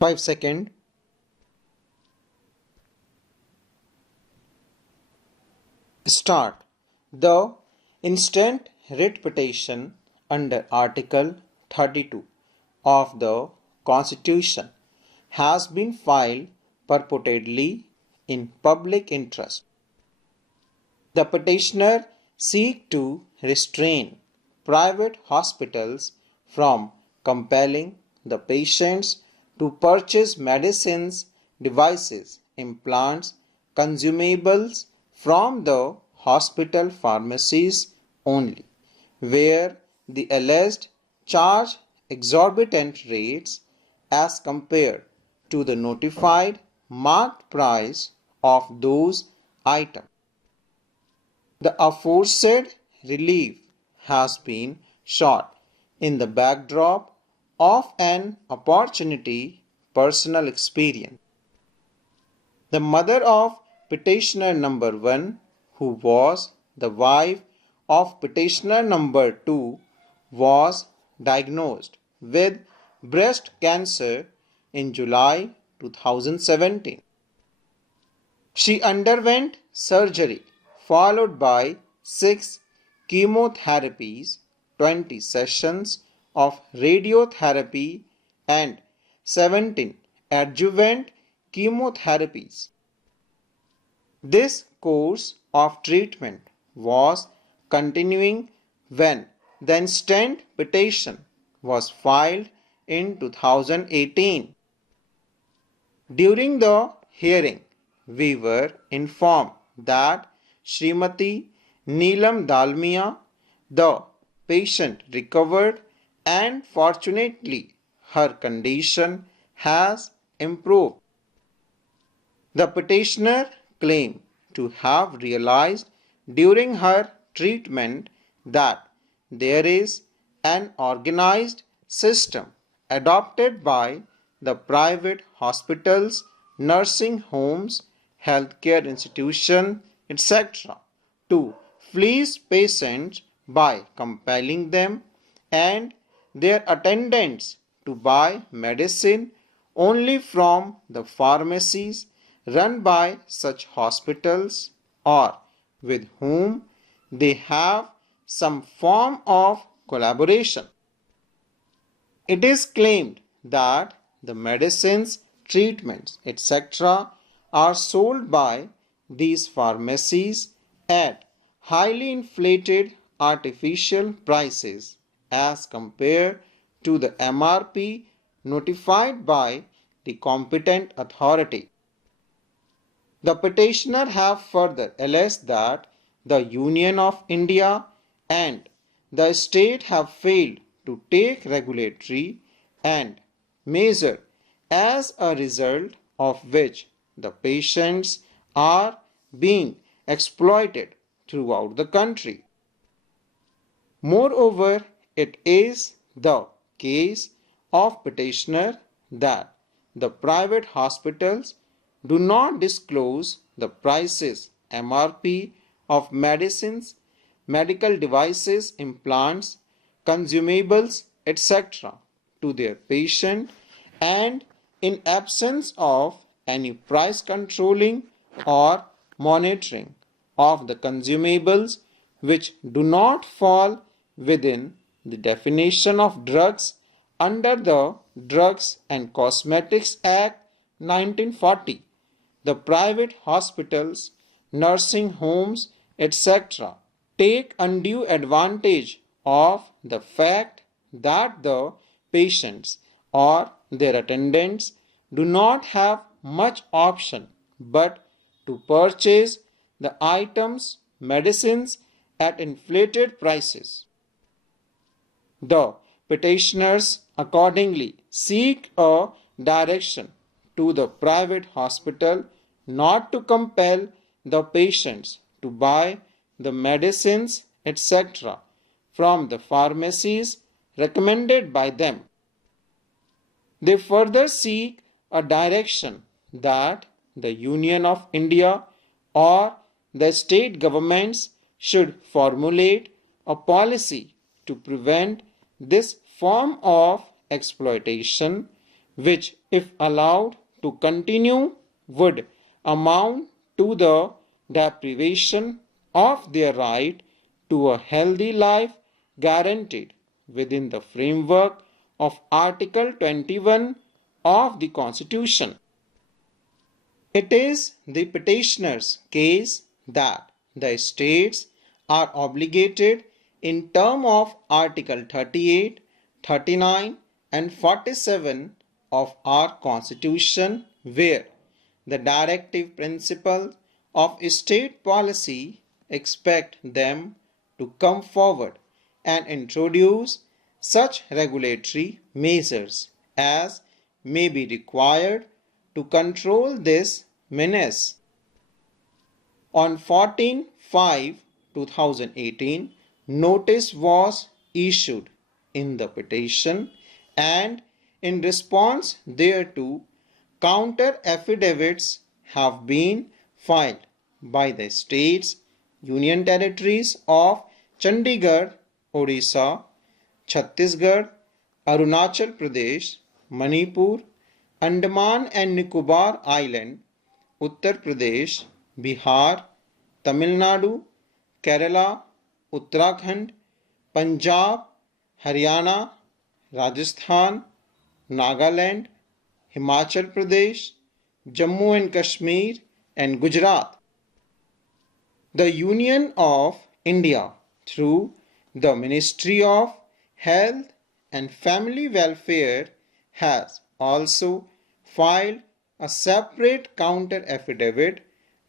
5 seconds. Start. The instant writ petition under Article 32 of the Constitution has been filed purportedly in public interest. The petitioner seeks to restrain private hospitals from compelling the patients to purchase medicines, devices, implants, consumables from the hospital pharmacies only, where the alleged charge exorbitant rates as compared to the notified marked price of those items. The aforesaid relief has been sought in the backdrop of an opportunity personal experience. The mother of petitioner number 1, who was the wife of petitioner number 2, was diagnosed with breast cancer in July 2017. She underwent surgery followed by 6 chemotherapies, 20 sessions of radiotherapy and 17 adjuvant chemotherapies. This course of treatment was continuing when the instant petition was filed in 2018. During the hearing, we were informed that Srimati Neelam Dalmia, the patient, recovered and fortunately her condition has improved. The petitioner claimed to have realized during her treatment that there is an organized system adopted by the private hospitals, nursing homes, healthcare institutions, etc. to fleece patients by compelling them and their attendants to buy medicine only from the pharmacies run by such hospitals or with whom they have some form of collaboration. It is claimed that the medicines, treatments, etc. are sold by these pharmacies at highly inflated artificial prices as compared to the MRP notified by the competent authority. The petitioner have further alleged that the Union of India and the state have failed to take regulatory and measure, as a result of which the patients are being exploited throughout the country. Moreover, it is the case of petitioner that the private hospitals do not disclose the prices MRP of medicines, medical devices, implants, consumables, etc. to their patient, and in absence of any price controlling or monitoring of the consumables which do not fall within the definition of drugs under the Drugs and Cosmetics Act 1940, the private hospitals, nursing homes, etc. take undue advantage of the fact that the patients or their attendants do not have much option but to purchase the items, medicines at inflated prices. The petitioners accordingly seek a direction to the private hospital not to compel the patients to buy the medicines, etc. from the pharmacies recommended by them. They further seek a direction that the Union of India or the state governments should formulate a policy to prevent this form of exploitation which if allowed to continue would amount to the deprivation of their right to a healthy life guaranteed within the framework of Article 21 of the Constitution. It is the petitioner's case that the states are obligated in terms of Article 38, 39 and 47 of our Constitution, where the directive principle of state policy expect them to come forward and introduce such regulatory measures as may be required to control this menace. On 14/5/2018, notice was issued in the petition, and in response thereto, counter affidavits have been filed by the states, union territories of Chandigarh, Odisha, Chhattisgarh, Arunachal Pradesh, Manipur, Andaman and Nicobar Island, Uttar Pradesh, Bihar, Tamil Nadu, Kerala, Uttarakhand, Punjab, Haryana, Rajasthan, Nagaland, Himachal Pradesh, Jammu and Kashmir and Gujarat. The Union of India through the Ministry of Health and Family Welfare has also filed a separate counter affidavit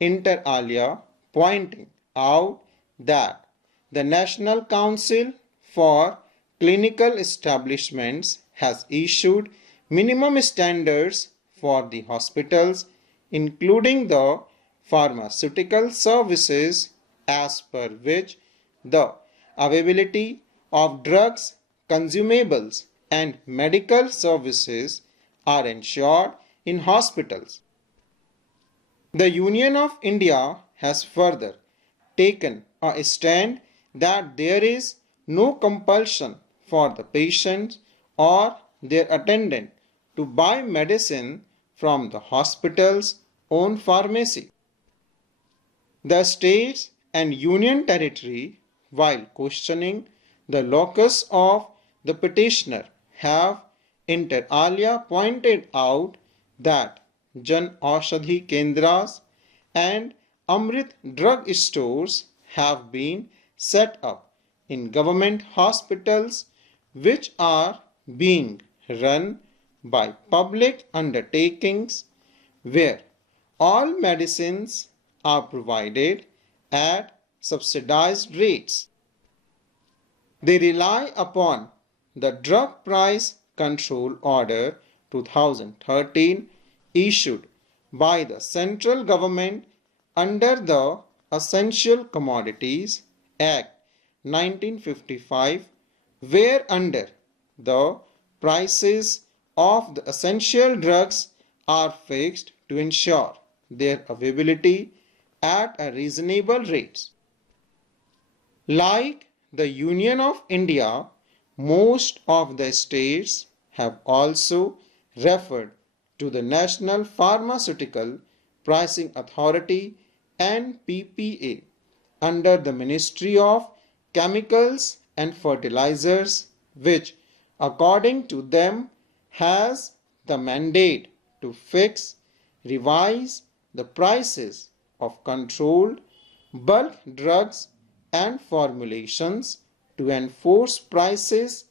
inter alia pointing out that the National Council for Clinical Establishments has issued minimum standards for the hospitals, including the pharmaceutical services, as per which the availability of drugs, consumables and medical services are ensured in hospitals. The Union of India has further taken a stand that there is no compulsion for the patient or their attendant to buy medicine from the hospital's own pharmacy. The states and union territory, while questioning the locus of the petitioner, have inter alia pointed out that Jan Aushadhi Kendras and Amrit drug stores have been set up in government hospitals which are being run by public undertakings, where all medicines are provided at subsidized rates. They rely upon the Drug Price Control Order 2013 issued by the central government under the Essential Commodities Act 1955, whereunder the prices of the essential drugs are fixed to ensure their availability at a reasonable rates. Like the Union of India, most of the states have also referred to the National Pharmaceutical Pricing Authority (NPPA) under the Ministry of Chemicals and Fertilizers, which according to them has the mandate to fix, revise the prices of controlled bulk drugs and formulations, to enforce prices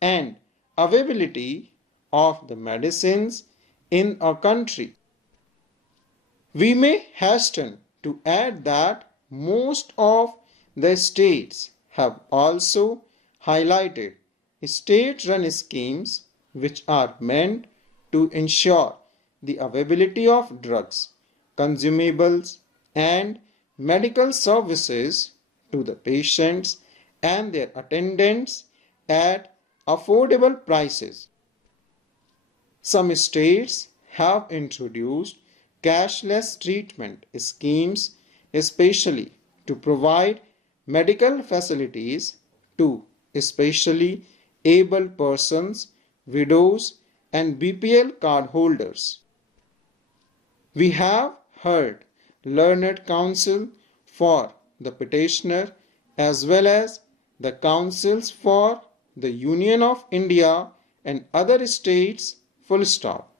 and availability of the medicines in a country. We may hasten to add that most of the states have also highlighted state-run schemes which are meant to ensure the availability of drugs, consumables and medical services to the patients and their attendants at affordable prices. Some states have introduced cashless treatment schemes, especially to provide medical facilities to especially able persons, widows and BPL card holders. We have heard learned counsel for the petitioner as well as the counsels for the Union of India and other states full stop.